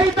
ರೈತ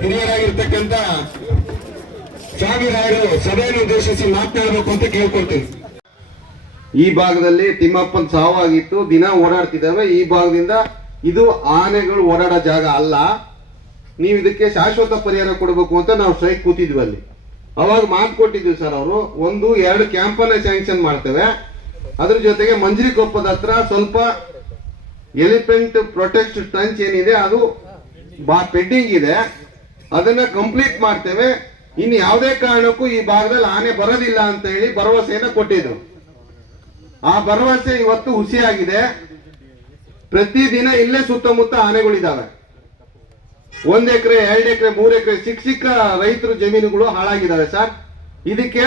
ಹಿರಿಯರಾಗಿರ್ತಕ್ಕಂಥ ಸಾವಿರಾರು ಸಭೆಯನ್ನು ಉದ್ದೇಶಿಸಿ ಮಾತನಾಡಬೇಕು ಅಂತ ಕೇಳ್ಕೊಳ್ತೀನಿ. ಈ ಭಾಗದಲ್ಲಿ ತಿಮ್ಮಪ್ಪನ ಸಾವಾಗಿತ್ತು ದಿನ ಓಡಾಡ್ತಿದ್ದಾವೆ. ಈ ಭಾಗದಿಂದ ಇದು ಆನೆಗಳು ಓಡಾಡೋ ಜಾಗ ಅಲ್ಲ. ನೀವು ಇದಕ್ಕೆ ಶಾಶ್ವತ ಪರಿಹಾರ ಕೊಡಬೇಕು ಅಂತ ನಾವು ಸ್ಟ್ರೈಕ್ ಕೂತಿದ್ವಿ ಅಲ್ಲಿ. ಅವಾಗ ಮಾತು ಕೊಟ್ಟಿದ್ವಿ ಸರ್ ಅವರು. ಒಂದು, ಎರಡು ಕ್ಯಾಂಪನ್ನ ಸ್ಯಾಂಕ್ಷನ್ ಮಾಡ್ತೇವೆ. ಅದ್ರ ಜೊತೆಗೆ ಮಂಜರಿಕೊಪ್ಪದ ಹತ್ರ ಸ್ವಲ್ಪ ಎಲಿಫೆಂಟ್ ಪ್ರೊಟೆಕ್ಟ್ ಟ್ರಂಚ್ ಏನಿದೆ, ಅದು ಬಾ ಪೆಂಡಿಂಗ್ ಇದೆ. ಅದನ್ನ ಕಂಪ್ಲೀಟ್ ಮಾಡ್ತೇವೆ. ಇನ್ನು ಯಾವುದೇ ಕಾರಣಕ್ಕೂ ಈ ಭಾಗದಲ್ಲಿ ಆನೆ ಬರೋದಿಲ್ಲ ಅಂತ ಹೇಳಿ ಭರವಸೆಯನ್ನ ಕೊಟ್ಟಿದ್ರು ಆ ಭರವಸೆ ಇವತ್ತು ಹುಸಿಯಾಗಿದೆ. ಪ್ರತಿದಿನ ಇಲ್ಲೇ ಸುತ್ತಮುತ್ತ ಆನೆಗಳಿದ್ದಾವೆ ಒಂದ್ ಎಕರೆ, ಎರಡು ಎಕರೆ, ಮೂರ್ ಎಕರೆ ಚಿಕ್ಕ ಚಿಕ್ಕ ರೈತರು ಜಮೀನುಗಳು ಹಾಳಾಗಿದ್ದಾವೆ ಸರ್. ಇದಕ್ಕೆ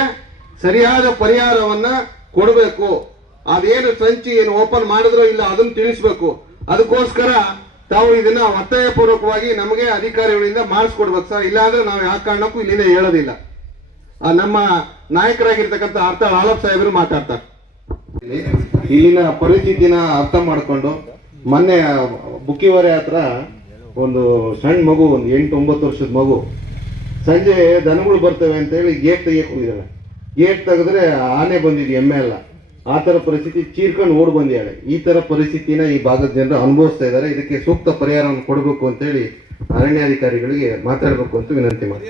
ಸರಿಯಾದ ಪರಿಹಾರವನ್ನ ಕೊಡಬೇಕು. ಅದೇನು ಸಂಚಿ ಏನು ಓಪನ್ ಮಾಡಿದ್ರೋ ಇಲ್ಲ ಅದನ್ನ ತಿಳಿಸ್ಬೇಕು. ಅದಕ್ಕೋಸ್ಕರ ತಾವು ಇದನ್ನ ಒತ್ತಾಯ ಪೂರ್ವಕವಾಗಿ ನಮಗೆ ಅಧಿಕಾರಿಗಳಿಂದ ಮಾಡಿಸ್ಕೊಡ್ಬೇಕು ಸರ್. ಇಲ್ಲಾಂದ್ರೆ ನಾವು ಯಾವ ಕಾರಣಕ್ಕೂ ಇಲ್ಲಿಂದ ಹೇಳೋದಿಲ್ಲ. ನಮ್ಮ ನಾಯಕರಾಗಿರ್ತಕ್ಕಂಥ ಅರ್ಥ ಆಲಪ್ ಸಾಹೇಬರು ಮಾತಾಡ್ತಾರೆ. ಇಲ್ಲಿನ ಪರಿಸ್ಥಿತಿನ ಅರ್ಥ ಮಾಡಿಕೊಂಡು ಮೊನ್ನೆ ಬುಕ್ಕಿವರೆ ಹತ್ರ ಒಂದು ಸಣ್ಣ ಮಗು, ಒಂದು ಎಂಟು ಒಂಬತ್ತು ವರ್ಷದ ಮಗು, ಸಂಜೆ ದನಗಳು ಬರ್ತವೆ ಅಂತೇಳಿ ಗೇಟ್ ತೆಗಿಯಕ್ಕೆ ಹೋಗಿದ್ದಾರೆ ಗೇಟ್ ತೆಗೆದ್ರೆ ಆನೆ ಬಂದಿದೆ, ಎಮ್ಮೆ ಎಲ್ಲ ಆ ಥರ ಪರಿಸ್ಥಿತಿ ಚೀರ್ಕೊಂಡು ಓಡ್ ಬಂದಿದ್ದಾಳೆ. ಈ ಥರ ಪರಿಸ್ಥಿತಿನ ಈ ಭಾಗದ ಜನರು ಅನುಭವಿಸ್ತಾ ಇದ್ದಾರೆ. ಇದಕ್ಕೆ ಸೂಕ್ತ ಪರಿಹಾರವನ್ನು ಕೊಡಬೇಕು ಅಂತೇಳಿ ಅರಣ್ಯಾಧಿಕಾರಿಗಳಿಗೆ ಮಾತಾಡಬೇಕು ಅಂತ ವಿನಂತಿ ಮಾಡಿ